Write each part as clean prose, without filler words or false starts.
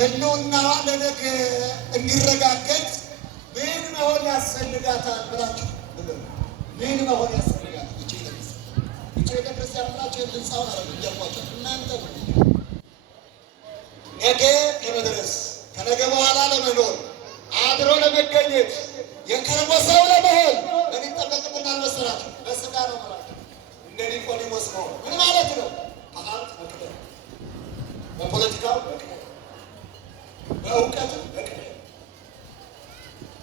ህልውናዋ ለነገ እንዲረጋገጥ ምን መሆን ያስፈልጋታል ብላችሁ ምን መሆን ያስፈልጋታል? ይቺ ቤተክርስቲያን ብላችሁ ህንፃውን አረ እያቋቸው እናንተ ነገ ለመድረስ ከነገ በኋላ ለመኖር አድሮ ለመገኘት የከርሞ ሰው ለመሆን ምን ይጠበቅብናል መሰላችሁ? በስጋ ነው ማለት እንደ ኒቆዲሞስ ነው። ምን ማለት ነው? በሀብት መቅደም፣ በፖለቲካው መቅደም፣ በእውቀት መቅደም።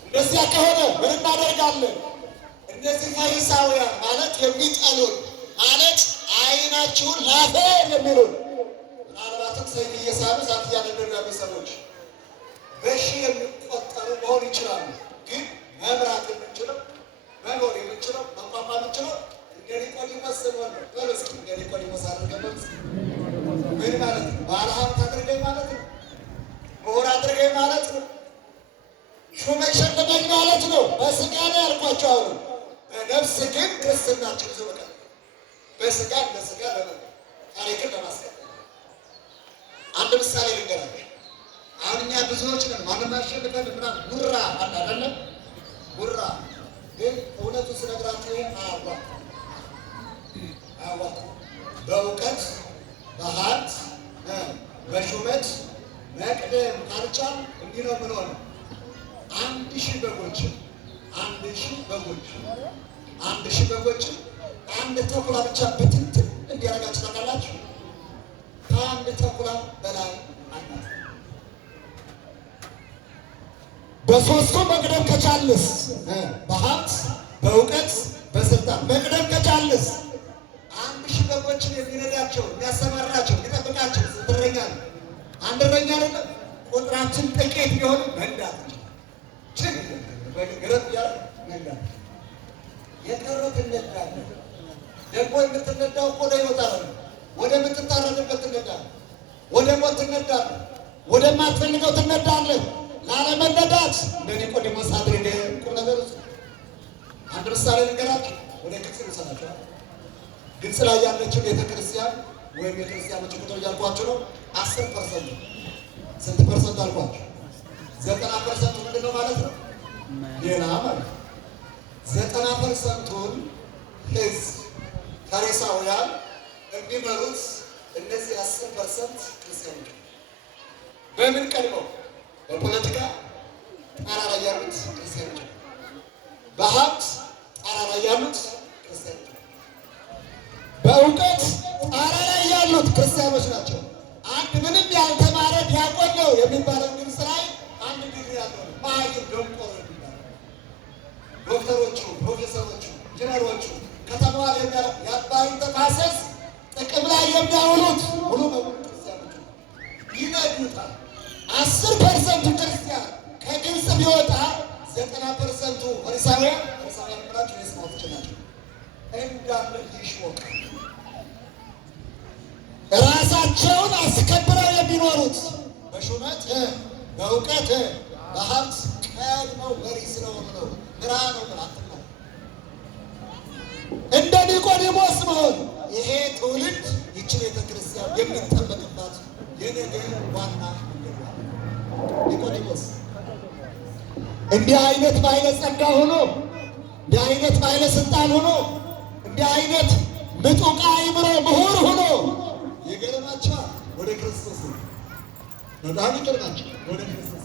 እንደዚያ ከሆነ ምን እናደርጋለን? እነዚህ ፈሪሳውያን ማለት የሚጠሉን ማለት ዓይናችሁን ላፈር የሚሉን ምናልባትም ሰይፍ እየሳሉ እሳት እያነደዱ ያሉ ሰዎች በሺህ የሚቆጠሩ መሆን ይችላሉ። ግን መምራት የምንችለው መኖር የምንችለው መቋቋም የምንችለው እንደ ኒቆዲሞስ ስንሆን ነው። በመስክ እንደ ኒቆዲሞስ አድርገን በመስክ ምን ማለት ነው? ባለሀብት አድርገኝ ማለት ነው። ምሁር አድርገኝ ማለት ነው። ሹመኝ ሸልመኝ ማለት ነው። በስጋ ነው ያልኳቸው። አሁን በነፍስ ግን ክርስትናችን ይዞ በቃ በስጋ በስጋ ታሪክን ለማስቀጠል አንድ ምሳሌ ልንገራችሁ። አሁን እኛ ብዙዎች ነን ማንም አሸንፈን ምናምን ጉራ አለ አይደለም? ጉራ ግን እውነቱ ስነግራችሁ አያዋጣም። በእውቀት በሀብት በሹመት መቅደም ካልቻል እንዲህ ነው ምን ሆነ? 1000 በጎችን 1000 በጎችን አንድ ተኩላ ብቻ በትንትን እንዲያረጋችሁ ታውቃላችሁ? ከአንድ ተኩላ በላይ አናት በሶስቱ መቅደም ከቻልስ በሀብት በእውቀት በስልጣን መቅደም ከቻልስ 1000 በጎችን የሚነዳቸው የሚያሰማራቸው የሚጠብቃቸው ስንት እረኛ ነው? አንድ እረኛ አይደለም። ቁጥራችን ጥቂት ቢሆን መንዳት ግረት ያለ መንዳት የቀረት እንነዳለን። ደግሞ የምትነዳው እኮ ወደ ሕይወት አይደለም፣ ወደ ምትታረድበት ትነዳለህ፣ ወደ ሞት ትነዳለህ፣ ወደማትፈልገው ትነዳለህ። ላለመነዳት እንደ ኒቆዲሞስ አድርገህ ቁም ነገር ውስጥ አንድ ምሳሌ ልንገራችሁ። ወደ ግብፅ ልውሰዳችኋል። ግብፅ ላይ ያለችው ቤተክርስቲያን ወይም የክርስቲያኖች ቁጥር እያልኳችሁ ነው 10%። ስንት ፐርሰንት አልኳችሁ? 90% ምንድን ነው ማለት ነው? ሌላ ማለት 90%ቱን ህዝብ ፈሪሳውያን የሚመሩት እነዚህ 10% ክርስቲያኖች በምን ቀድመው? በፖለቲካ ጣራ ላይ ያሉት ክርስቲያኖች፣ በሀብት ጣራ ላይ ያሉት ክርስቲያኖች፣ በእውቀት ጣራ ላይ ያሉት ክርስቲያኖች ናቸው። አንድ ምንም ያልተማረ ዲያቆን ነው የሚባለው ግብፅ ላይ አንድ ዲግሪ ያለው ማይል ደንቆሮ የሚባለው ዶክተሮቹ፣ ፕሮፌሰሮቹ፣ ኢንጂነሮቹ ከተማዋ የአባይን ተፋሰስ ጥቅም ላይ የሚያውሉት ሙሉ በሙሉ ክርስቲያኖች ይነዱታል። 10% ክርስቲያን ከግብፅ ቢወጣ 90% ፈሪሳውያን ብላችሁ የስማት ይችላል እንዳለ ይሽወቅ ራሳቸውን አስከብረው የሚኖሩት በሹመት በእውቀት በሀብት ቀድመው መሪ ስለሆኑ ነው። ግራ ነው ብላት ነው እንደ ኒቆዲሞስ መሆን። ይሄ ትውልድ ይቺ ቤተክርስቲያን የምንጠበቅባት የነገ ዋና ኒቆዲሞስ እንዲህ አይነት ባለጸጋ ሆኖ እንዲህ አይነት ባለስልጣን ሆኖ እንዲህ አይነት ምጡቅ አእምሮ ምሁር ሆኖ ይገርማቸዋል። ወደ ክርስቶስ በጣም ይገርማቸው። ወደ ክርስቶስ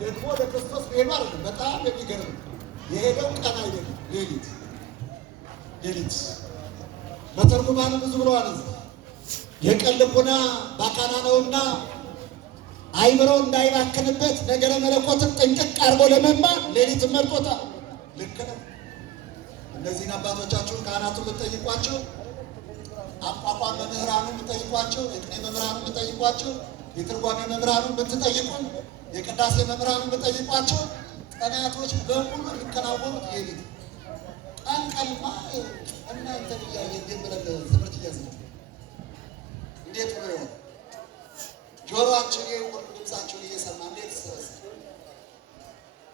ደግሞ ወደ ክርስቶስ ሄዱ አይደለም። በጣም የሚገርም የሄደው ቀን አይደለም፣ ሌሊት መተርጉማኑ ብዙ ብለዋል። የቀን ልቡና ባካና ነውና አይምሮ እንዳይባክንበት ነገረ መለኮትን ጥንቅቅ አድርጎ ለመማር ሌሊት መርጦታል። ልክ ነው። እነዚህን አባቶቻችሁን ካህናቱን ብትጠይቋቸው፣ አቋቋም መምህራኑን ብትጠይቋቸው፣ የቅኔ መምህራኑን ብትጠይቋቸው፣ የትርጓሜ መምህራኑን ብትጠይቁ፣ የቅዳሴ መምህራኑን ብትጠይቋቸው ቀናቶች በሙሉ የሚከናወኑት ሌሊት። ቀን ቀንማ እናንተን እያየ እንዴት ብለን ትምህርት እያዘ እንዴት ብሎ ይሆን? ጆሮአችን የቁርጥ ድምፃቸውን እየሰማ እንዴት ይሰበስ?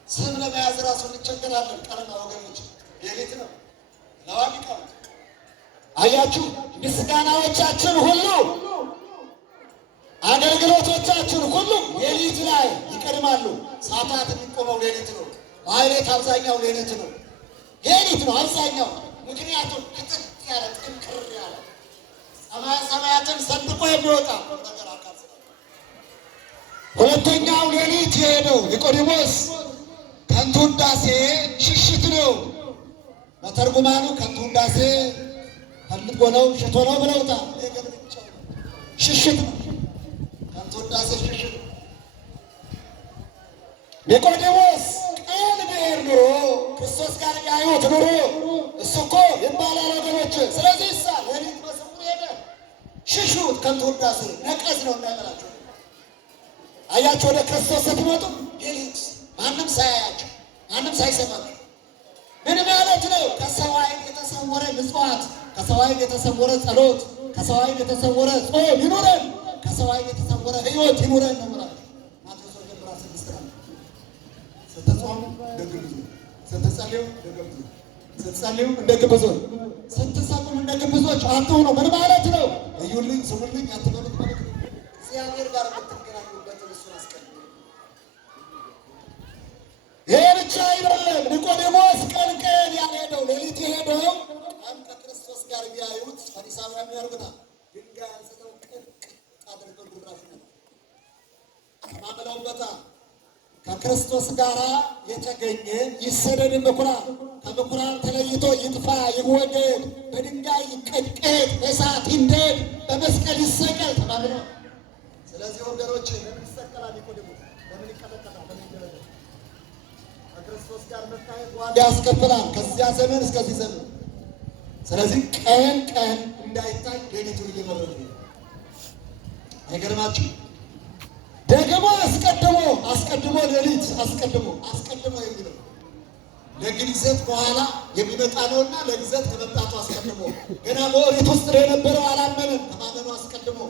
ስም ለመያዝ ራሱ እንቸገራለን። ቀንና ወገኖች ሌሊት ነው ለዋሊቃው አያችሁ። ምስጋናዎቻችን ሁሉ አገልግሎቶቻችን ሁሉም ሌሊት ላይ ይቀድማሉ። ሰዓታት የሚቆመው ሌሊት ነው። ማህሌት አብዛኛው ሌሊት ነው። ሌሊት ነው አብዛኛው። ምክንያቱም ክትት ያለ ጥንክር ያለ ሰማያትን ሰንጥቆ የሚወጣ ነገር አካል። ሁለተኛው ሌሊት የሄደው ኒቆዲሞስ ከንቱ ውዳሴ ሽሽት ነው። በተርጉማኑ ከንቱ ውዳሴ ፈልጎ ነው ሽቶ ነው ብለውታል። ሽሽት ነው። ከንቱ ውዳሴ ሽሽት። ኒቆዲሞስ ቀን ብሄር ኑሮ ክርስቶስ ጋር ያዩት ኑሮ እሱ እኮ ይባላል ወገኖች። ስለዚህ ሳ ሌሊት በስውር ሄደ። ሽሹት። ከንቱ ውዳሴ ነቀዝ ነው እንዳይመላቸው። አያቸው ወደ ክርስቶስ ስትመጡ ሌሊት ማንም ሳያያቸው ማንም ሳይሰማቸው ምን ማለት ነው? ከሰው ዓይን የተሰወረ ምጽዋት፣ ከሰው ዓይን የተሰወረ ጸሎት፣ ከሰው ዓይን የተሰወረ ጾም ይኑረን፣ ከሰው ዓይን የተሰወረ ሕይወት ይኑረን ነው ማለት ነው። ማቴዎስ ወንጌል ምዕራፍ 6 ላይ ስትጾሙ እንደ ግብዞች፣ ስትጸልዩ እንደ ግብዞች፣ ስትጸልዩ እንደ ግብዞች፣ ስትሰጡም እንደ ግብዞች አትሁኑ። ምን ማለት ነው? እዩልኝ ስሙልኝ አትበሉት ማለት ነው። እግዚአብሔር ጋር የምትገናኙበትን እሱን አስቀድሙ። ይሄ ብቻ አይደለም። ኒቆዲሞስ ቀን ያልሄደው ሌሊት የሄደው ቀን ከክርስቶስ ጋር ቢያዩት ፈሪሳውያን ያደርጉታል። ድንጋይ አንስተው ቅጥቅጥ አድርገው ጉራሽ ነው ተማምለውበታል። ከክርስቶስ ጋር የተገኘ ይሰደድ ምኩራብ፣ ከምኩራብ ተለይቶ ይጥፋ ይወገድ፣ በድንጋይ ይቀጥቀጥ፣ በእሳት ይንደድ፣ በመስቀል ይሰቀል ተባብለው። ስለዚህ ወገኖች ለምን ይሰቀላል? ኒቆዲሞስ ለምን ይቀጠቀጣል? ከክርስቶስ ጋር መታየት ዋጋ ያስከፍላል፣ ከዚያ ዘመን እስከዚህ ዘመን። ስለዚህ ቀን እንዳይታይ ሌሊቱን እየመረጡ አይገርማችሁ? ደግሞ አስቀድሞ ሌሊት አስቀድሞ የሚለው ለግንዘት በኋላ የሚመጣ ነውና ለግንዘት ከመምጣቱ አስቀድሞ ገና በኦሪት ውስጥ የነበረው አላመንም። ከማመኑ አስቀድሞ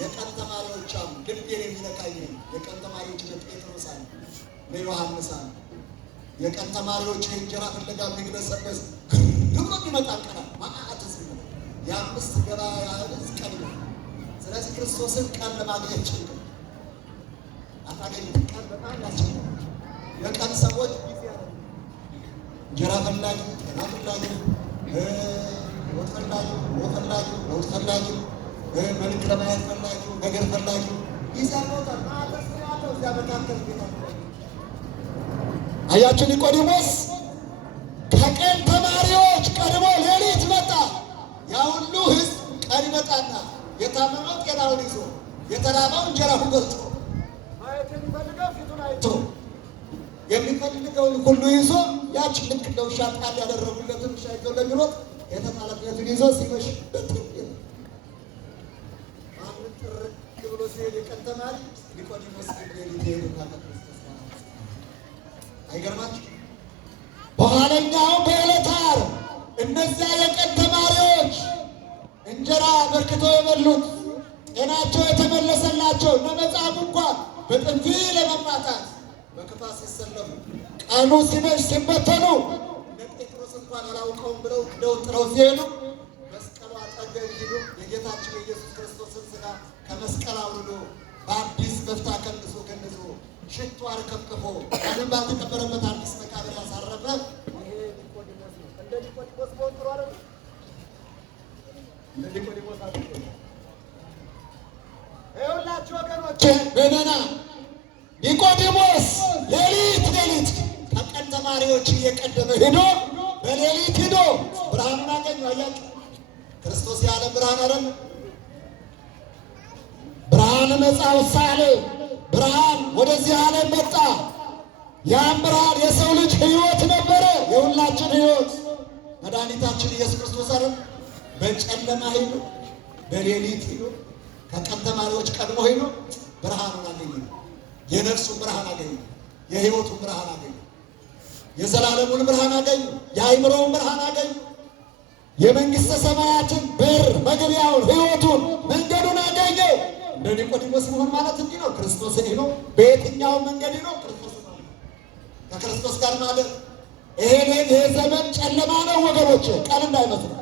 የቀን ተማሪዎች አሉ። ልቤን የሚነካኝ የቀን ተማሪዎች ለጴጥሮስ አሉ፣ ለዮሐንስ አሉ። የቀን ተማሪዎች የእንጀራ ፍለጋ የሚግበሰበስ ግብሮ የሚመጣ ቀናል ማአት ስ የአምስት ገባ ያህል ቀን ነው። ስለዚህ ክርስቶስን ቀን ለማግኘት ችግር አታገኙት። ቀን በጣም ያስቸግራል። የቀን ሰዎች ጊዜ ያለ እንጀራ ፈላጊ፣ ጤና ፈላጊ፣ ሕይወት ፈላጊ፣ ለውጥ ፈላጊ፣ መልክ ለማየት ፈላጊ፣ ነገር ፈላጊ ጊዜ ያለውታል። ማለስ ያለው እዚያ መካከል ጌታ አያችሁ። ኒቆዲሞስ ከቀን ተማሪዎች ቀድሞ ሌሊት መጣ። ያ ሁሉ ሕዝብ ቀን ይመጣና የታመመው ጤናውን ይዞ የተራበው እንጀራውን በልቶ ማየት የሚፈልገው ፊቱን አይቶ የሚፈልገውን ሁሉ ይዞ ያች ልክ እንደ ውሻ ጣል ያደረጉለትን ውሻ ይዞ ለሚሮጥ የተጣለበትን ይዞ ሲመሽ ማንም ጥርቅ ብሎ ሲሄድ የቀን ተማሪ ኒቆዲሞስ ሌሊት ሄድና አይገርማችሁ? በኋለኛው በዕለተ ዓርብ እነዚያ የቀን ተማሪዎች እንጀራ በርክቶ የበሉት ጤናቸው የተመለሰላቸው እነ መጽሐፍ እንኳን በጥንፊ ለመማታት በክፋት ሲሰለፉ ቀኑ ሲመሽ ሲበተኑ እነ ጴጥሮስ እንኳን አላውቀውም ብለው እንደው ጥረው ሲሄዱ መስቀሉ አጠገብ ሂዶ የጌታችን የኢየሱስ ክርስቶስን ሥጋ ከመስቀል አውርዶ በአዲስ በፍታ ከንሶ ሽቱ አርከፍክፎ ምንም ባልተቀበረበት አዲስ መቃብር ያሳረፈ ይሄ ኒቆዲሞስ ነው። እንደ ኒቆዲሞስ ወጥሮ አይደል? እንደ ኒቆዲሞስ አጥቶ ይኸውላችሁ ወገኖቼ፣ በመና ኒቆዲሞስ ሌሊት ከቀን ተማሪዎች እየቀደመ ሄዶ በሌሊት ሄዶ ብርሃኑን አገኘ። አያችሁ፣ ክርስቶስ ያለ ብርሃን አይደል? ብርሃን መጻ ውሳሌ ብርሃን ወደዚህ ዓለም መጣ። ያም ብርሃን የሰው ልጅ ሕይወት ነበረ፣ የሁላችን ሕይወት። መድኃኒታችን ኢየሱስ ክርስቶስ አይደል? በጨለማ ሄዶ በሌሊት ሄዶ ከቀን ተማሪዎች ቀድሞ ሄዶ ብርሃኑን አገኘ። የነፍሱን ብርሃን አገኘ፣ የሕይወቱን ብርሃን አገኘ፣ የዘላለሙን ብርሃን አገኘ፣ የአእምሮውን ብርሃን አገኘ፣ የመንግሥተ ሰማያትን በር መግቢያውን ሕይወቱን መንገዱን አገኘ። እንደ ኒቆዲሞስ መሆን ማለት እንዲህ ነው። ክርስቶስን ይኖ በየትኛው መንገድ ይኖ ክርስቶስ ነው። ከክርስቶስ ጋር ማለት ይሄ ዘመን ጨለማ ነው ወገኖች፣ ቀን እንዳይመስል።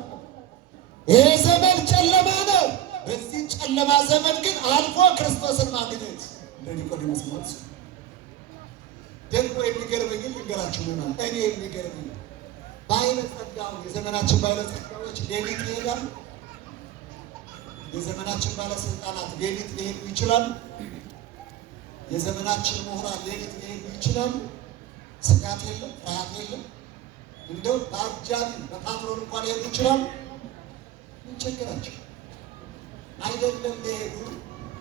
ይሄ ዘመን ጨለማ ነው። በዚህ ጨለማ ዘመን ግን አልፎ ክርስቶስን ማግኘት እንደ ኒቆዲሞስ ማለት ነው። ደግሞ የሚገርመኝ ልንገራችሁ ነው። እኔ የሚገርመኝ ባለጸጋው የዘመናችን ባለጸጋዎች ሌሊት ይሄዳሉ። የዘመናችን ባለስልጣናት ሌሊት ሊሄዱ ይችላሉ። የዘመናችን ምሁራን ሌሊት ሊሄዱ ይችላሉ። ስጋት የለም፣ ፍርሃት የለም። እንደው በአጃቢ በፓትሮል እንኳን ሊሄዱ ይችላሉ። ምን ቸገራቸው? አይደለም ሊሄዱ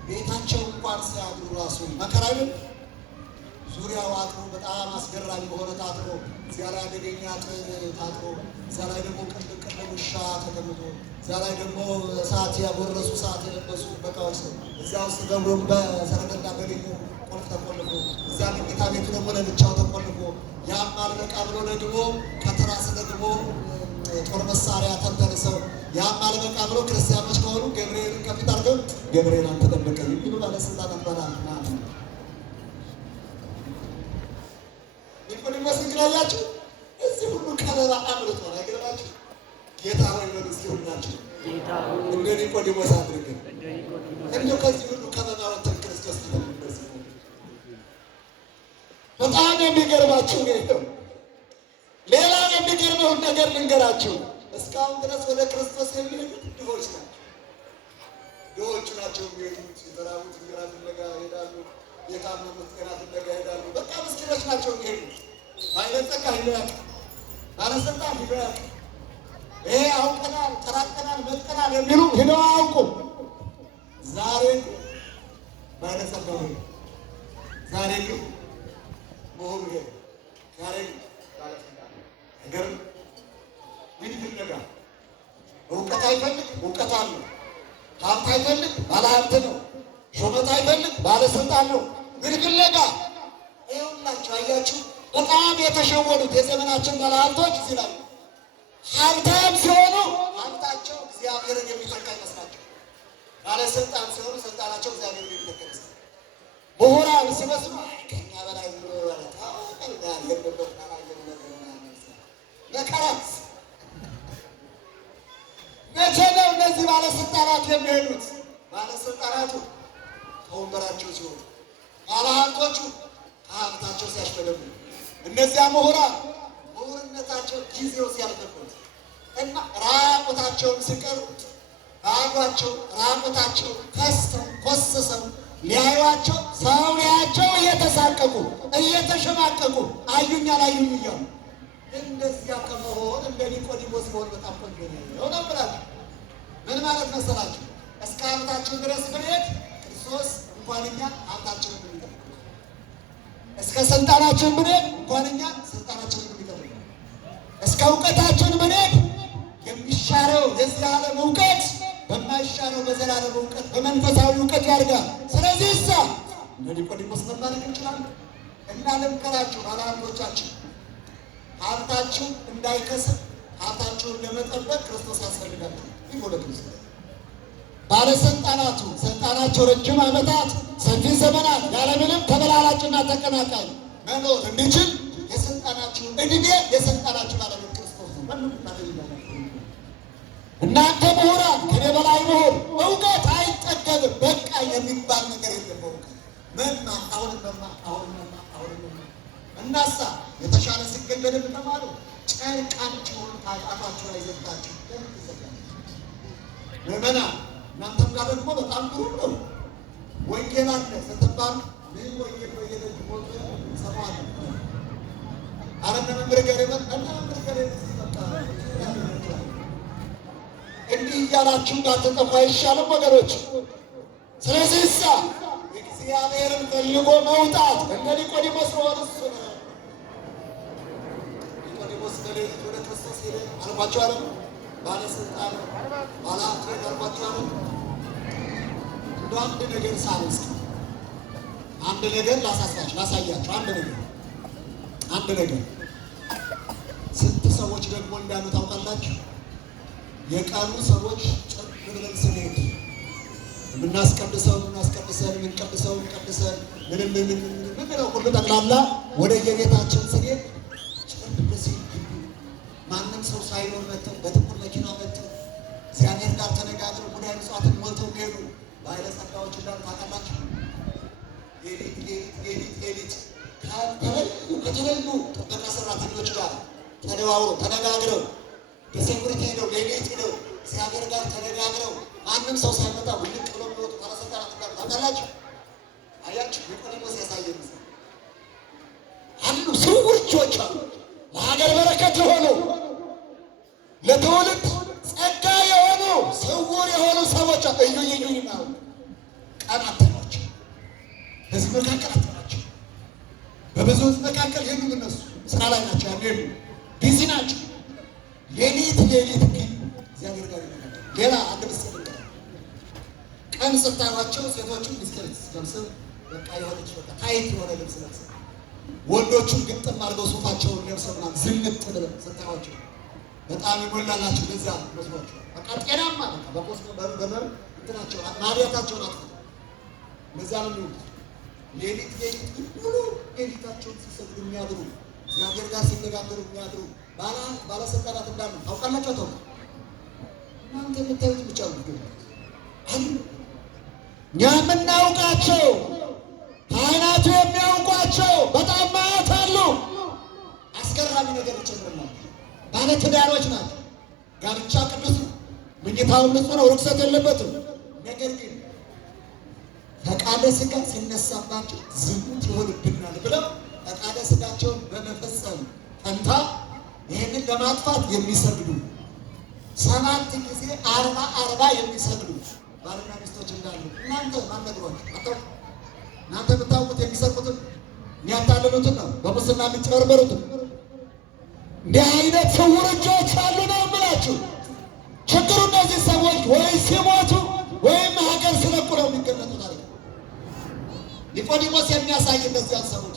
ቤታቸው እንኳን ሲያድሩ ራሱ መከራ አይደለም። ዙሪያው አጥሮ በጣም አስገራሚ በሆነ ታጥሮ፣ እዚያ ላይ አደገኛ አጥር ታጥሮ፣ እዚያ ላይ ደግሞ ቅልቅል ውሻ ተቀምጦ፣ እዚያ ላይ ደግሞ ሰዓት ያጎረሱ ሰዓት የለበሱ በቃዎች እዚያ ውስጥ ገብሮም በሰረገላ በሌሉ ቁልፍ ተቆልፎ፣ እዚያ መኝታ ቤቱ ደግሞ ለብቻው ተቆልፎ፣ ያም አልበቃ ብሎ ደግሞ ከትራስ ደግሞ ጦር መሳሪያ ተንተርሰው፣ ያም አልበቃ ብሎ ክርስቲያኖች ከሆኑ ገብርኤልን ከፊት አድርገው ገብርኤል አንተ ጠብቀኝ የሚሉ ባለስልጣናት ባላት ማለት ነው። ኒቆዲሞስ ግን አያችሁ እዚህ ሁሉ ከበባ አምልጦ ነው። አይገርማችሁ? ጌታ ሆይ በሉ እስኪ ሁላችሁ እንደ ኒቆዲሞስ አድርገን እንደው ከዚህ ሁሉ ከበባ ወጥተን ክርስቶስ ይተምርስ። በጣም የሚገርማችሁ ነው። ሌላ የሚገርመውን ነገር ልንገራችሁ። እስካሁን ድረስ ወደ ክርስቶስ የሚሄዱት ድሆች ናቸው። ድሆቹ ናቸው የሚሄዱት። የተራቡት እንጀራ ፍለጋ ይሄዳሉ። የታመሙት ጤና ፍለጋ ይሄዳሉ። በቃ ምስኪኖች ናቸው የሚሄዱት። ባለጸጋ ሂዶ ያውቅ፣ ባለስልጣን ሂዶ ያውቅ፣ ይሄ አውቀናል፣ ተራቀናል፣ መጥቀናል የሚሉ ሂደው አያውቁም። ዛሬ ባለጸጋ ሆይ፣ ዛሬ ግን ምሁር ሄ፣ ዛሬ ባለጸጋ ነገር ምን ፍለጋ? እውቀት አይፈልግ፣ እውቀት አለው። ሀብት አይፈልግ፣ ባለሀብት ነው። ሹመት አይፈልግ፣ ባለስልጣን ነው። ምን ፍለጋ? ይኸውላችሁ አያችሁ፣ በጣም የተሸወዱት የዘመናችን ባለሀብቶች እዚህ ላይ ሀብታም ሲሆኑ ሀብታቸው እግዚአብሔርን የሚተካ ይመስላቸው፣ ባለስልጣን ሲሆኑ ስልጣናቸው እግዚአብሔርን የሚተካ ይመስላል። ምሁራን ሲመስሉ ከኛ በላይ መከራት። መቼ ነው እነዚህ ባለስልጣናት የሚሄዱት? ባለስልጣናቱ ከወንበራቸው ሲሆኑ፣ ባለሀብቶቹ ከሀብታቸው ሲያሽተለሙ፣ እነዚያ ምሁራን ምሁርነታቸው ጊዜው ሲያልፍበት እና ራቁታቸውን ሲቀሩ ባዷቸው ራቁታቸው ከስተው ኮስሰው ሊያዩዋቸው ሰው ሊያቸው እየተሳቀቁ እየተሸማቀቁ አዩኝ አላዩኝ እያሉ እንደዚያ ከመሆን እንደ ኒቆዲሞስ መሆን በጣም ቆንጆ ነው ብላችሁ ምን ማለት መሰላችሁ? እስከ ሀብታችን ድረስ ብንሄድ ክርስቶስ እንኳን እኛ ሀብታችንን ብንጠብቅ፣ እስከ ስልጣናችን ብንሄድ እንኳን እኛ ስልጣናችንን ብንጠብቅ፣ እስከ እውቀታችን ብንሄድ የሚሻለው የዚህ ዓለም እውቀት በማይሻለው በዘላለም እውቀት በመንፈሳዊ እውቀት ያድጋል። ስለዚህ እሳ እንደ ኒቆዲሞስ መባረክ እንችላለን እና ልምከራችሁ ባለሀብቶቻችን ሀብታችሁ እንዳይከስር ሀብታችሁን ለመጠበቅ ክርስቶስ ያስፈልጋችሁ። ይጎለ ክርስቶስ ባለስልጣናቱ ስልጣናቸው ረጅም ዓመታት ሰፊ ዘመናት ያለምንም ተበላላጭና ተቀናቃኝ መኖር እንዲችል የስልጣናችሁን እድሜ የስልጣናችሁ ባለቤት ክርስቶስ ነው። እናንተ ምሁራን ከኔ በላይ ምሁር እውቀት አይጠገብም። በቃ የሚባል ነገር የለም። እውቀት መማር አሁንም መማር አሁንም መማር አሁንም መማር እናሳ የተሻለ ሲገኝ በደንብ ተማሩ። ጨርቃችሁን ታጣፋችሁ ላይ ዘግታችሁ ለምን ትዘጋላችሁ? ምዕመናን እናንተም ጋር ደግሞ በጣም ጥሩ ነው። ወንጌል አለ ስትባሉ ምን ወንጌል ወየለጅ ሞት ሰማለ አረነ መምህር ገሬ መጣና መምህር ገሬ ሲመጣ እንዲህ እያላችሁ እንዳትጠፉ አይሻልም ወገኖች? ስለዚህ እሳ እግዚአብሔርን ፈልጎ መውጣት እንደ ኒቆዲሞስ መሆን እሱ ነው። ኒቆዲሞስ በሌሊት ወደ ክርስቶስ ሄደ አልኳቸው አለ። ባለስልጣን ባለሀብት አልኳቸው አለ። እንደ አንድ ነገር ሳልስ አንድ ነገር ላሳሳችሁ ላሳያችሁ። አንድ ነገር ስንት ሰዎች ደግሞ እንዳሉ ታውቃላችሁ? የቃሉ ሰዎች ጭር ብለን ስንሄድ የምናስቀድሰን ቀድሰን ምንም ሁሉ ጠቅላላ ወደ የቤታችን ስንሄድ ጭር ብለን ማንም ሰው ሳይኖር መጥተው በጥቁር መኪና መጥተው እግዚአብሔር ጋር ተነጋግረው ሙዳየ ምጽዋትን ሞልተው ሄዱ። ባለጸጋዎች እንዳሉ ታውቃላችሁ። ሌሊት ከተለዩ ጥበቃ ሰራተኞች ጋር ተደዋውረው ተነጋግረው በሴኩሪቲ ሄደው ሌሊት ሄደው እግዚአብሔር ጋር ተነጋግረው ማንም ሰው ሳይመጣ ውልቅ ብሎ የሚወጡ ባለስልጣናት ጋር ታውቃላችሁ። አያችሁ፣ ኒቆዲሞስ ያሳየን አሉ ስውር እጆች አሉ። ለሀገር በረከት የሆኑ ለትውልድ ጸጋ የሆኑ ስውር የሆኑ ሰዎች እዩ ነው። ቀናተኞች ህዝብ መካከል አጥናቸው። በብዙ ህዝብ መካከል ሄዱ። እነሱ ስራ ላይ ናቸው፣ ያሉ ቢዚ ናቸው። ሌሊት ግን እግዚአብሔር ጋር ይመጣል። ሌላ አንድ ምስል ቀን ስታዩዋቸው ሴቶቹ ሚስጥሪት ለብሰው በቃ የሆነች በቃ ታይት የሆነ ልብስ ለብሰው፣ ወንዶቹም ግጥም አድርገው ሱፋቸውን ለብሰው ምናምን ዝንጥ ብለው ስታዩዋቸው በጣም ይሞላላቸው። ለዛ መስሏቸው በቃ ጤናማ በቃ በቆስ በመር እንትናቸው ማዲያታቸውን አጥተው ለዛ ነው የሚሉት። ሌሊት ሙሉ ሌሊታቸውን ሲሰግዱ የሚያድሩ እግዚአብሔር ጋር ሲነጋገሩ የሚያድሩ ባለስልጣናት እንዳሉ ታውቃላችሁ። ተው እናንተ የምታዩት ብቻ ነው አሉ። እኛ የምናውቃቸው ካህናቱ የሚያውቋቸው በጣም ማዕት አሉ። አስገራሚ ነገር ይጨምርናል። ባለትዳሮች ናቸው። ጋብቻ ቅዱስ ነው። ምኝታውን ንጹህ ነው፣ ርኩሰት የለበትም። ነገር ግን ፈቃደ ሥጋ ሲነሳባቸው ዝሙት ይሆንብናል ብለው ፈቃደ ሥጋቸውን በመፈጸም ፈንታ ይህንን ለማጥፋት የሚሰግዱ 7 ጊዜ 40 የሚሰግዱ ባልና ሚስቶች እንዳሉ እናንተ ማን ነግሯችሁ? እናንተ የምታውቁት የሚሰርቁትን የሚያታልሉትን ነው፣ በሙስና የሚጭበረበሩትን። እንዲህ አይነት ስውር እጆች አሉ ነው የምላችሁ። ችግሩ እነዚህ ሰዎች ወይ ሲሞቱ ወይም ሀገር ሲለቁ ነው የሚገለጡት አለ ኒቆዲሞስ የሚያሳይ እነዚያን ሰዎች።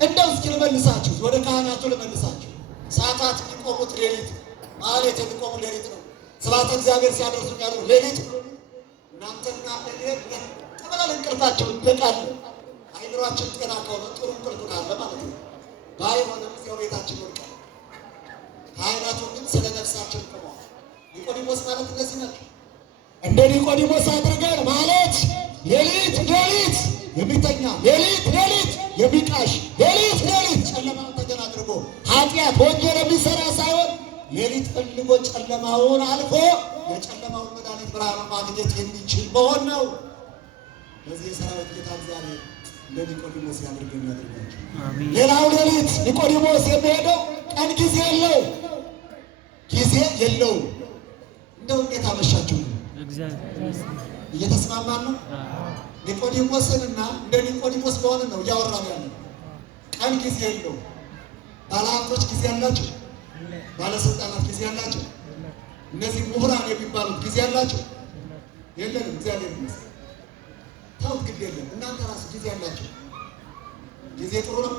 እንደው እስኪ ልመልሳችሁ፣ ወደ ካህናቱ ልመልሳችሁ። ሰዓታት የሚቆሙት ሌሊት፣ ማህሌት የሚቆሙ ሌሊት ነው። ስብሐተ እግዚአብሔር ሲያደርሱ ያሉ ሌሊት። እናንተና እኔ ጥብላል እንቅልፋቸው ይበቃል። አይምሯችን ጤና ከሆነ ጥሩ እንቅልፍ ካለ ማለት ነው። ባይሆንም እዚያው ቤታችን ይወድቃል። ካህናቱ ግን ስለ ነፍሳቸው ቆመዋል። ኒቆዲሞስ ማለት እነዚህ ናቸው። እንደ ኒቆዲሞስ አድርገን ማለት ሌሊት የሚተኛ ሌሊት የሚቃሽ ሌሊት ጨለማውን ተገን አድርጎ ኃጢአት ወንጀል የሚሰራ ሳይሆን ሌሊት ፈልጎ ጨለማውን አልፎ የጨለማውን መድኃኒት ብርሃን ማግኘት የሚችል መሆን ነው። በዚህ የሰራዊት ጌታ እግዚአብሔር እንደ ኒቆዲሞስ ያድርገን ያድርጋቸው። ሌላው ሌሊት ኒቆዲሞስ የሚሄደው ቀን ጊዜ የለው። እንደው እንዴት አመሻችሁ? እየተስማማን ነው። ኒቆዲሞስንና እንደ ኒቆዲሞስ በሆነ ነው እያወራን ያለው። ቀን ጊዜ የለው። ባለሀብቶች ጊዜ ያላቸው፣ ባለስልጣናት ጊዜ ያላቸው፣ እነዚህ ምሁራን የሚባሉት ጊዜ ያላቸው የለንም። እግዚአብሔር ይመስገን። ተውት፣ ግድ የለም። እናንተ ራሱ ጊዜ ያላቸው። ጊዜ ጥሩ ነው።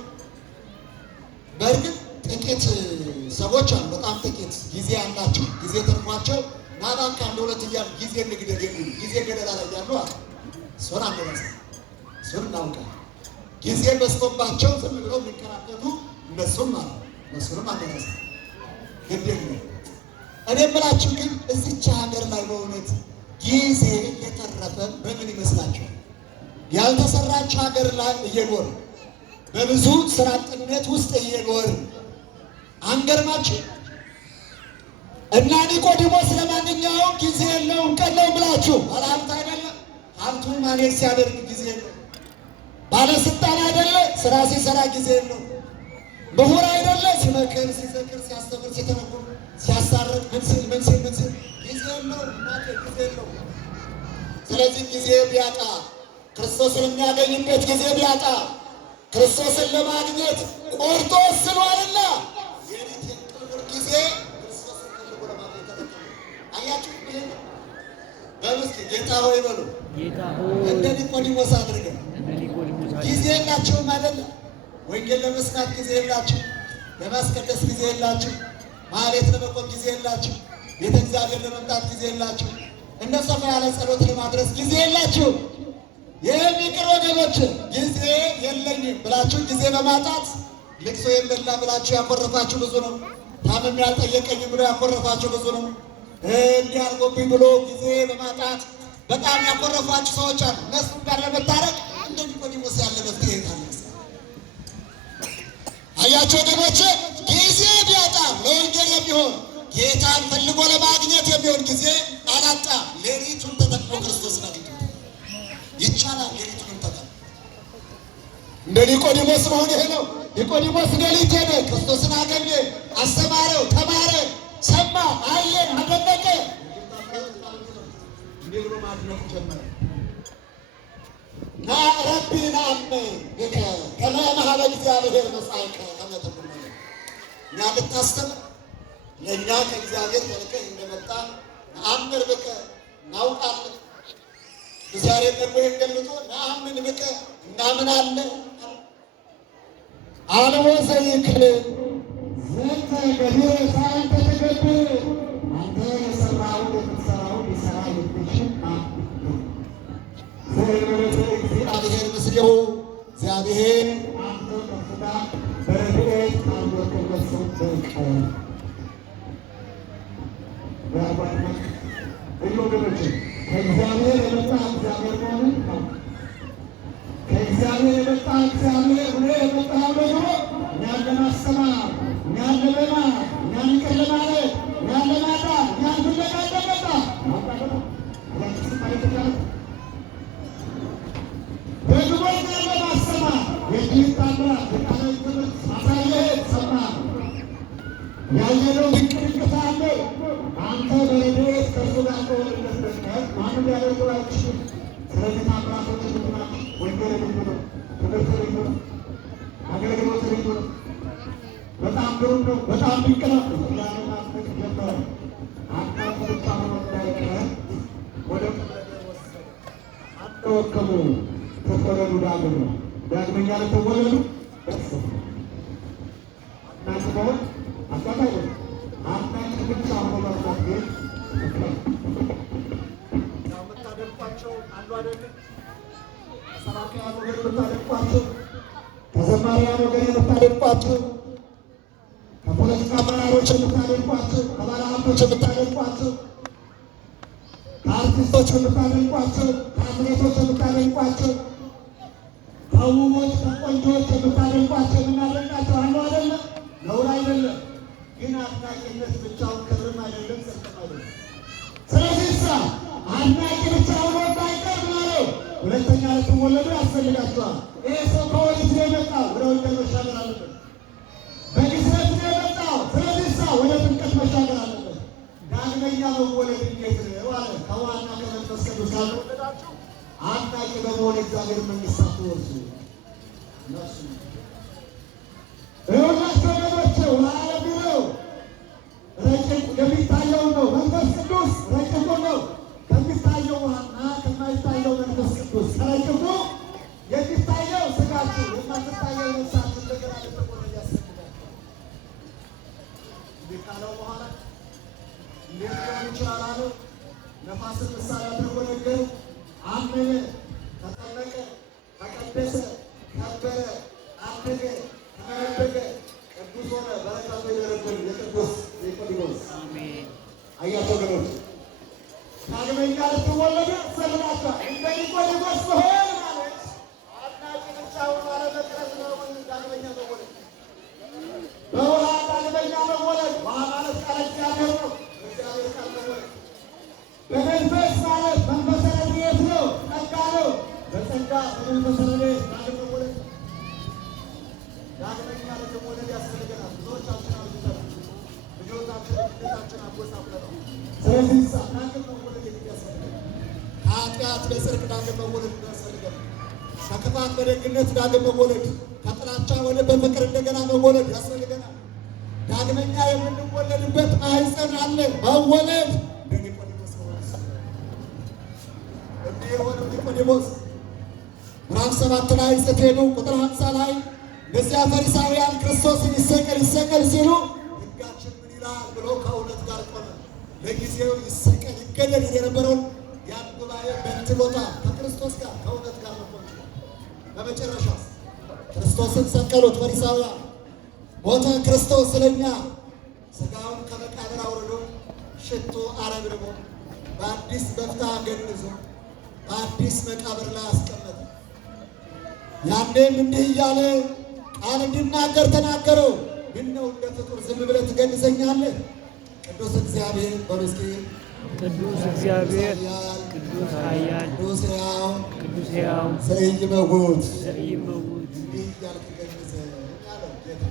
በእርግጥ ጥቂት ሰዎች አሉ፣ በጣም ጥቂት ጊዜ ያላቸው። ጊዜ ተርፏቸው ናባን ካለ ሁለት እያሉ ጊዜ ንግደል የሚሉ ጊዜ ገደላ ላይ ያሉ አሉ። እሱን አንረሳ፣ እሱን እናውቃለን። ጊዜ በዝቶባቸው ዝም ብለው የሚከራከቱ እነሱም አሉ፣ እነሱንም አንረሳ። ግድ የለም። እኔ የምላችሁ ግን እዚች ሀገር ላይ በእውነት ጊዜ የተረፈን በምን ይመስላችኋል? ያልተሰራች ሀገር ላይ እየኖር በብዙ ስራ አጥነት ውስጥ እየኖር አንገርማችሁ? እና ኒቆዲሞስ ለማንኛውም ጊዜ የለውም ቀለው ብላችሁ ባለሀብት አይደለም፣ ሀብቱን ማኔጅ ሲያደርግ ጊዜ የለው። ባለስልጣን አይደለ፣ ስራ ሲሰራ ጊዜ የለው። ምሁር አይደለ፣ ሲመክር፣ ሲዘክር፣ ሲያስተምር፣ ሲተረጉም፣ ሲያሳርቅ ምን ሲል ጊዜ የለው። ጊዜ የለው። ስለዚህ ጊዜ ቢያጣ ክርስቶስን የሚያገኝበት ጊዜ ቢያጣ ክርስቶስን ለማግኘት ቆርጦ ወስኗልና የኔት የቅርብ ጊዜ ክርስቶስን ፈልጎ ለማግኘት ተጠቀሙ። አያችሁ ብለን በምስኪ ጌታ ሆይ በሉ። እንደ ኒቆዲሞስ አድርገን ጊዜ የላቸውም አይደለም። ወንጌል ለመስማት ጊዜ የላቸው፣ ለማስቀደስ ጊዜ የላቸው፣ ማህሌት ለመቆም ጊዜ የላቸው፣ ቤተ እግዚአብሔር ለመምጣት ጊዜ የላቸው፣ እንደ ሰፋ ያለ ጸሎት ለማድረስ ጊዜ የላቸው። ይህም ይቅር ወገኖች፣ ጊዜ የለኝም ብላችሁ ጊዜ በማጣት ልቅሶ የለላ ብላችሁ ያኮረፋችሁ ብዙ ነው። ታምም ያልጠየቀኝ ብሎ ያኮረፋችሁ ብዙ ነው። እንዲያርጎብኝ ብሎ ጊዜ በማጣት በጣም ያኮረፏችሁ ሰዎች አሉ። እነሱ ጋር ለመታረቅ እንደ ኒቆዲሞስ ያለ መፍትሄ ካለ አያቸው ወገኖቼ፣ ጊዜ ቢያጣም ለወንጌል የሚሆን ጌታን ፈልጎ ለማግኘት የሚሆን ጊዜ አላጣ። ሌሊቱን ተጠቅሞ ክርስቶስን አግኝቶ ይቻላል። ሌሊቱን ተጠቅሞ እንደ ኒቆዲሞስ መሆን ይሄ ነው። ኒቆዲሞስ ሌሊት ሄደ፣ ክርስቶስን አገኘ፣ አስተማረው፣ ተማረ፣ ሰማ፣ አየ፣ አደነቀ። እንዲህ ብሎ ማድነቅ ጀመረ። ረቢ ነአምን ብከ ከመ እምኀበ እግዚአብሔር መጻእከ ከመ ትኩን። እኛ ልታስተምር ለእኛ ከእግዚአብሔር ተልከህ እንደመጣ ነአምን ብከ እናውቃለን። ዛሬ ደግሞ የሚገልጦ ነአምን ብከ እናምናለን። አልቦ ዘይክል ዘንተ ገቢረ ሳንተ ትገብር። አንተ የሰራውን የምትሰራውን ሊሰራ የሚችል እግዚአብሔር ምስሌሁ እግዚአብሔር አንተ ከፍታ በረድኤት ካልወረደለት ሰው በቀር ወገኖች ከእግዚአብሔር የመጣ እግዚአብሔር መሆኑን ከእግዚአብሔር የመጣ እግዚአብሔር ብሎ የመጣው ደግሞ እኛን ለማስተማር፣ እኛን ለመማር፣ እኛን ይቅር ለማለት፣ እኛን ለማዳን፣ እኛን ፍለጋ እንደመጣ ደግሞ እኛን ለማስተማር የዚህ ታምራት የቃለ ትምህርት ማሳየት ሰማ ያየነው ድንቅ ድንቅ አለ። አንተ በረድኤት ከእርሱ ጋር ከሆንለት በቀር ማንም ሊያደርገው አይችልም። ስለዚህ ታምራቶች ልዩ ናቸው። ወንጌል ልዩ ነው። ትምህርት ልዩ ነው። አገልግሎት ልዩ ነው። በጣም ግሩም ነው። በጣም ድንቅ ነው። ያለማመቅ ጀመረ። አካቱ ብቻ ሆኖ እንዳይቀር ወደ አትወከሙ ተወለዱ ዳግም ዳግመኛ ለተወለዱ እናንተ በሆን አባታይ አባታይ ብቻ ሆኖ መርዳት ግን ያው የምታደርቋቸው አንዱ አይደለም። ሰባኪያን ወገን የምታደርቋቸው፣ ከዘማሪያን ወገን የምታደርቋቸው፣ ከፖለቲካ አመራሮች የምታደርቋቸው፣ ከባለ ሀብቶች የምታደርቋቸው፣ ከአርቲስቶች የምታደርቋቸው፣ ከአትሌቶች የምታደርቋቸው፣ ከውቦች ከቆንጆች የምታደርቋቸው የምናደርቃቸው አሉ አይደለም። ነውር አይደለም። ግን አድናቂነት ብቻውን ክብርም አይደለም፣ ጽድቅም አይደለም። ስለዚህ አድናቂ ብቻውን እንዳይቀር ነው። ሁለተኛ ልትወለዱ ያስፈልጋቸዋል። ይሄ ሰው ከወዴት ነው የመጣው? ወደ ወንጌል መሻገር አለበት። በግዝረት ነው የመጣው። ስለዚህ ወደ ጥምቀት መሻገር አለበት። ዳግመኛ መወለድ እንዴት ነው አለ። ከዋና ከመንፈስ ቅዱስ ካልተወለዳችሁ አድናቂ በመሆን እግዚአብሔር መንግሥት አትወርሱ። ነፍሱ ይሁላቸው ነገሮች ውሃ ነው። ረቂቅ የሚታየው ነው። መንፈስ ቅዱስ ረቂቁ ነው። ከሚታየው ውሃና ከማይታየው መንፈስ ቅዱስ ረቂቁ የሚታየው ስጋችሁ፣ የማትታየው ነፍሳችሁ እንደገና ልትወለድ ያስፈልጋል። እንዲህ ካለው በኋላ እንዴት ሊሆን ይችላል አለ። ነፋስን ምሳሌ አድርጎ ነገሩ። አመነ፣ ተጠመቀ፣ ተቀደሰ፣ ከበረ፣ አደገ፣ ተመረገ፣ ቅዱስ ሆነ። በረከቱ የደረብን የቅዱስ ኒቆዲሞስ አያቸው ገሮች ዳግመኛ ልትወለዱ ያስፈልጋችኋል። እንደ ኒቆዲሞስ መሆን ማለት አድናቂ ብቻውን አለመቅረት ነው። ዳግመኛ መወለድ በውሃ ዳግመኛ መወለድ። ውሃ ማለት ቃለ እግዚአብሔር ነው። እግዚአብሔር ቃል መወለድ። በመንፈስ ማለት መንፈሰ ረድኤት ነው፣ ጸጋ ነው። በጸጋ በመንፈሰ ረድኤት ዳግም መወለድ። ዳግመኛ ልትወለድ ያስፈልገናል። ብዙዎቻችን አልተሰራ ልጆቻችን አጎሳቁለነው። ስለዚህ ዳግም መወለድ ያስፈልገናል። ከኃጢአት ለጽድቅ ዳግም መወለድ ያስፈልገናል። ከክፋት በደግነት ዳግም መወለድ፣ ከጥላቻ ወደ በፍቅር እንደገና መወለድ ያስፈልገናል። ዳግመኛ የምንወለድበት ማኅፀን አለ። መወለድ እንዲህ የሆነው ኒቆዲሞስ ምዕራፍ 7 ላይ ስትሄዱ ቁጥር 50 ላይ እነዚያ ፈሪሳውያን ክርስቶስን ይሰቀል ይሰቀል ሲሉ ሕጋችን ምን ይላል ብሎ ከእውነት ጋር ቆመ። ለጊዜው ይሰቀል ይገደል የነበረውን ያን ጉባኤ በትሎታ ከክርስቶስ ጋር ከእውነት ጋር መቆም ይችላል። በመጨረሻ ክርስቶስን ሰቀሉት ፈሪሳውያን። ሞተ ክርስቶስ ስለኛ። ሥጋውን ከመቃብር አውርዶ ሽቶ አረብርቦ በአዲስ በፍታ ገንዞ በአዲስ መቃብር ላይ አስቀመጠ። ያኔም እንዲህ እያለ ቃል እንዲናገር ተናገረው። ምነው እንደ ፍጡር ዝም ብለህ ትገንዘኛለህ? ቅዱስ እግዚአብሔር በርስኪ ቅዱስ እግዚአብሔር ቅዱስ ኃያል ቅዱስ ሕያው ቅዱስ ሕያው ዘኢይመውት ዘኢይመውት እንዲህ እያልክ ገንዘኝ አለው ጌታ።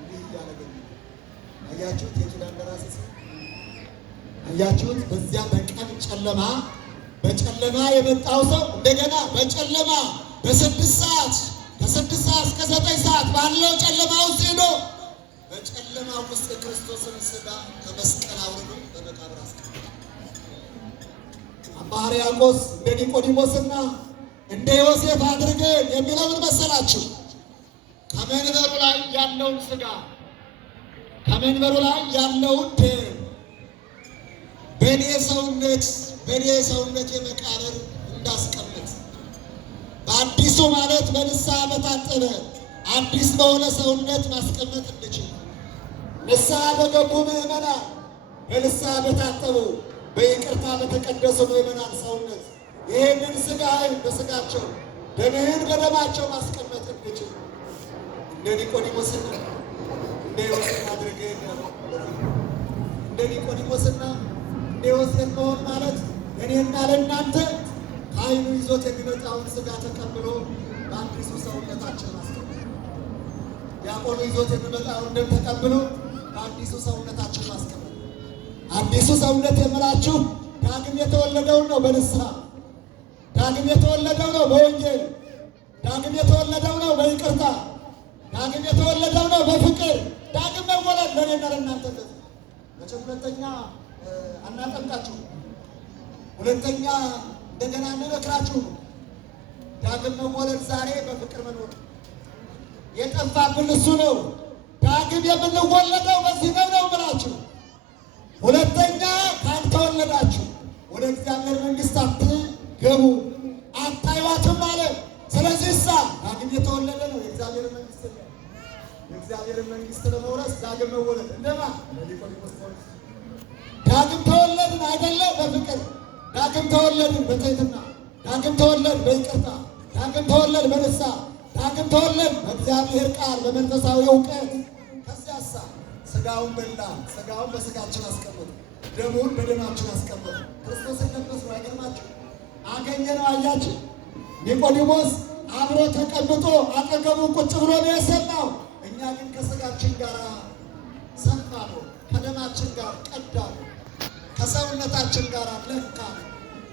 እንዲህ እያለ ገንዘኝ። አያችሁት? የኪዳን ደራሲ አያችሁት? በዚያ በቀን ጨለማ በጨለማ የመጣው ሰው እንደገና በጨለማ በ6 ሰዓት ከ6 ሰዓት እስከ 9 ሰዓት ባለው ጨለማ ውስጥ ሄዶ በጨለማ ውስጥ የክርስቶስን ሥጋ ከመስቀል አውርዶ በመቃብር አስቀመጠ። አባ ሕርያቆስ እንደ ኒቆዲሞስና እንደ ዮሴፍ አድርገን የሚለው ምን መሰላችሁ? ከመንበሩ ላይ ያለውን ሥጋ ከመንበሩ ላይ ያለውን ደም በእኔ ሰውነት የመቃብር እንዳስቀምጥ በአዲሱ ማለት በንስሐ በታጠበ አዲስ በሆነ ሰውነት ማስቀመጥ እንችል። ንስሐ በገቡ ምዕመናን በንስሐ በታጠቡ በይቅርታ በተቀደሱ ምዕመናን ሰውነት ይህንን ሥጋህን በሥጋቸው ደምህን በደማቸው ማስቀመጥ እንችል። እንደ ኒቆዲሞስና እንደ ዮሴፍ አድርገን እንደ ኒቆዲሞስና እንደ ዮሴፍ መሆን ማለት ለእኔና ለእናንተ ካህኑ ይዞት የሚመጣውን ሥጋ ተቀብሎ በአዲሱ ሰውነታችን ማስቀመጥ፣ ዲያቆኑ ይዞት የሚመጣውን ደም ተቀብሎ በአዲሱ ሰውነታችን ማስቀመጥ። አዲሱ ሰውነት የምላችሁ ዳግም የተወለደውን ነው። በንስሐ ዳግም የተወለደው ነው። በወንጌል ዳግም የተወለደው ነው። በይቅርታ ዳግም የተወለደው ነው። በፍቅር ዳግም መወለድ ለእኔና ለእናንተ መቼም ሁለተኛ አናጠምቃችሁ፣ ሁለተኛ እንደገና እንመክራችሁ። ዳግም መወለድ ዛሬ በፍቅር መኖር የጠፋብን እሱ ነው። ዳግም የምንወለደው በዚህ ነው ብላችሁ ሁለተኛ ካልተወለዳችሁ ወደ እግዚአብሔር መንግሥት አትገቡ አታዩዋትም ማለት። ስለዚህ ዳግም የተወለደ ነው የእግዚአብሔር መንግሥት ነው። የእግዚአብሔር መንግሥት ለመውረስ ዳግም መወለድ እንደማ ዳግም ተወለድን አይደለም በፍቅር ዳግም ተወለድን በትሕትና ዳግም ተወለድ በይቅርታ ዳግም ተወለድ በንስሐ ዳግም ተወለድ በእግዚአብሔር ቃል በመንፈሳዊ እውቀት። ከዚያሳ ሥጋውን በላን፣ ሥጋውን በሥጋችን አስቀመጡ፣ ደሙን በደማችን አስቀመጡ። ክርስቶስን ለበስ ነው። አይገርማችሁ? አገኘነው። አያችሁ? ኒቆዲሞስ አብሮ ተቀምጦ አጠገቡ ቁጭ ብሎ ነው የሰማው። እኛ ግን ከሥጋችን ጋር ሰፋ ነው፣ ከደማችን ጋር ቀዳ ነው፣ ከሰውነታችን ጋር ለካ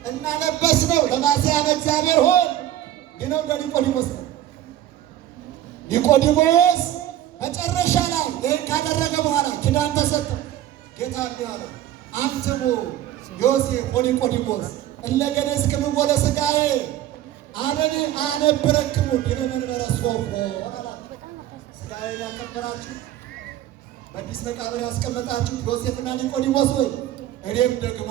እና ለበስ ነው። ለማስያም እግዚአብሔር ሆይ ይነው እንደ ኒቆዲሞስ ነው። ኒቆዲሞስ መጨረሻ ላይ ይህን ካደረገ በኋላ ኪዳን ተሰጠ። ጌታ እንዲህ አለ፣ አንትሙ ዮሴፍ ወኒቆዲሞስ እለ ገነዝክሙ ለሥጋዬ አነኒ አነብረክሙ ዲበ መንበረ ሶፎ። ሥጋዬን ያከበራችሁ በአዲስ መቃብር ያስቀመጣችሁ ዮሴፍና ኒቆዲሞስ ሆይ እኔም ደግሞ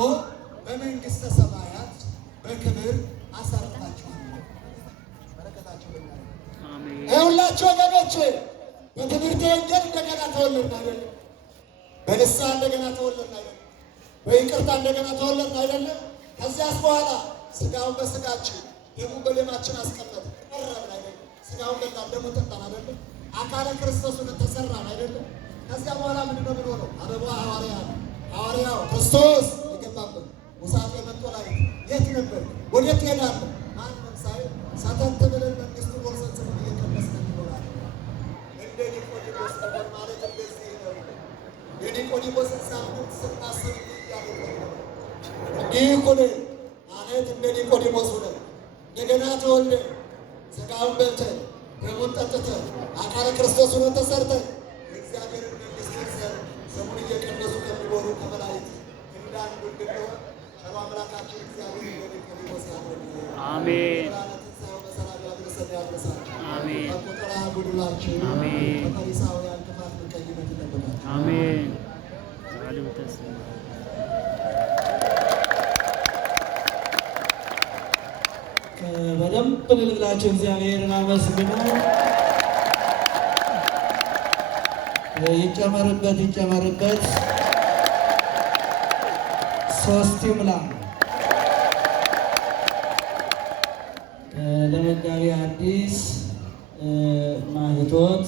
በመንግሥተ ሰማያት በክብር አሳርፋችኋለሁ። በረከታችሁ ይሁንላችሁ ወገኖቼ። በትምህርት ወንጌል እንደገና ተወለድን አይደለም? በንስሐ እንደገና ተወለድን አይደለም? በይቅርታ እንደገና ተወለድን አይደለም? ከዚያስ በኋላ ሥጋውን በሥጋችን ደሙን በደማችን አስቀመጥን፣ ቀረብን አይደለም? ሥጋውን በላን ደሙን ጠጣን አይደለም? አካለ ክርስቶስን ተሰራን አይደለም? ከዚያ በኋላ ምንድን ነው የምንሆነው? አበባ ሐዋርያው ክርስቶስ የገባበት ውሳጤ መጥቶ ላይ የት ነበር? ወዴት ትሄዳለህ? ማንም ሳይ ሰተት ብለን መንግሥቱን ወርሰን ስሙን እየቀደስን ይኖራል። እንደ ኒቆዲሞስ ነበር ማለት እንደዚህ ነው። የኒቆዲሞስን ሳምንት ስናስብ እያደረገ እንዲህ ሆነ ማለት እንደ ኒቆዲሞስ ሆነ። እንደገና ተወልደን ሥጋውን በልተን ደሙን ጠጥተን አካለ ክርስቶስ ሆነን ተሰርተን የእግዚአብሔርን መንግሥት ይዘን ስሙን እየቀደሱ ከሚኖሩ ከመላእክት እንዳንዱ እንድንሆን ቸሩ አምላካችን እግዚአብሔር እንደ ኒቆዲሞስ ያድርገን። አሜን። በሰላም ያድርሰን ያድርሳችሁ። አሜን። ከቁጥር አያጉድላችሁ። አሜን። ከፈሪሳውያን ክፋት ምቀኝነት ይጠብቃችሁ። አሜን። በደንብ ልልላችሁ እግዚአብሔርን አመስግኑ። ይጨመርበት ይጨመርበት። ሶስት ይሙላ። ለመጋቢ ሐዲስ ማህቶት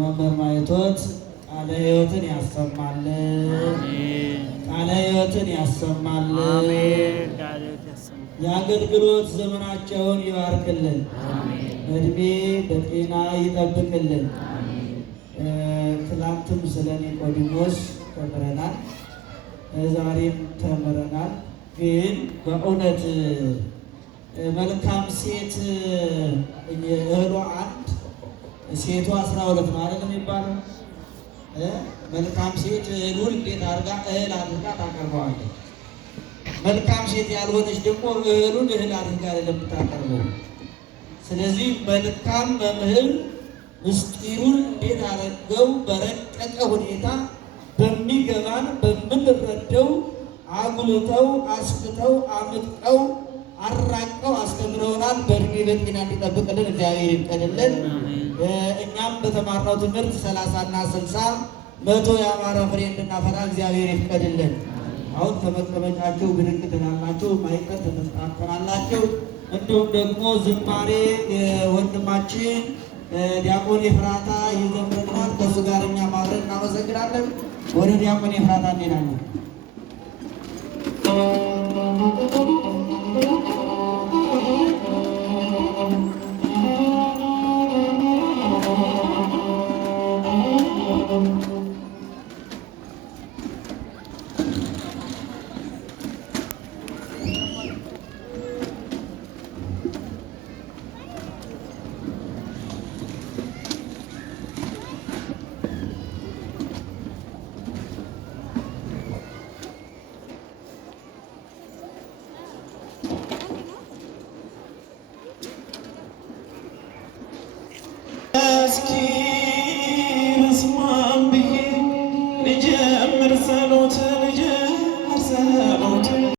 መምህር ማህቶት ቃለ ሕይወትን ያሰማልን፣ ቃለ ሕይወትን ያሰማልን። የአገልግሎት ዘመናቸውን ይባርክልን፣ በእድሜ በጤና ይጠብቅልን። ትላንትም ስለ ኒቆዲሞስ ተምረናል፣ ዛሬም ተምረናል። ግን በእውነት መልካም ሴት እህሏ አንድ ሴቷ 12 ነው አይደል የሚባለው? መልካም ሴት እህሉን እንዴት አድርጋ እህል አድርጋ ታቀርበዋለች? መልካም ሴት ያልሆነች ደግሞ እህሉን እህል አድርጋ የምታቀርበው። ስለዚህ መልካም መምህር ምስጢሩን እንዴት አድርገው በረቀቀ ሁኔታ በሚገባን በምንረዳው አጉልተው አስፍተው አምጥቀው አራቀው አስተምረውናል። በእድሜ በጤና እንዲጠብቅልን እግዚአብሔር ይፍቀድልን። እኛም በተማርነው ትምህርት 30 እና 60 100 ያማረ ፍሬ እንድናፈራ እግዚአብሔር ይፍቀድልን። አሁን ከመቀመጫችሁ ብድግ ትላላችሁ፣ ማይቀር ትታጠናላችሁ። እንዲሁም ደግሞ ዝማሬ ወንድማችን ዲያቆን ኤፍራታ ይዘምርናል። ከእሱ ጋር እኛ ማብረን እናመሰግናለን። ወደ ዲያቆን ኤፍራታ እንሄዳለን። እስኪ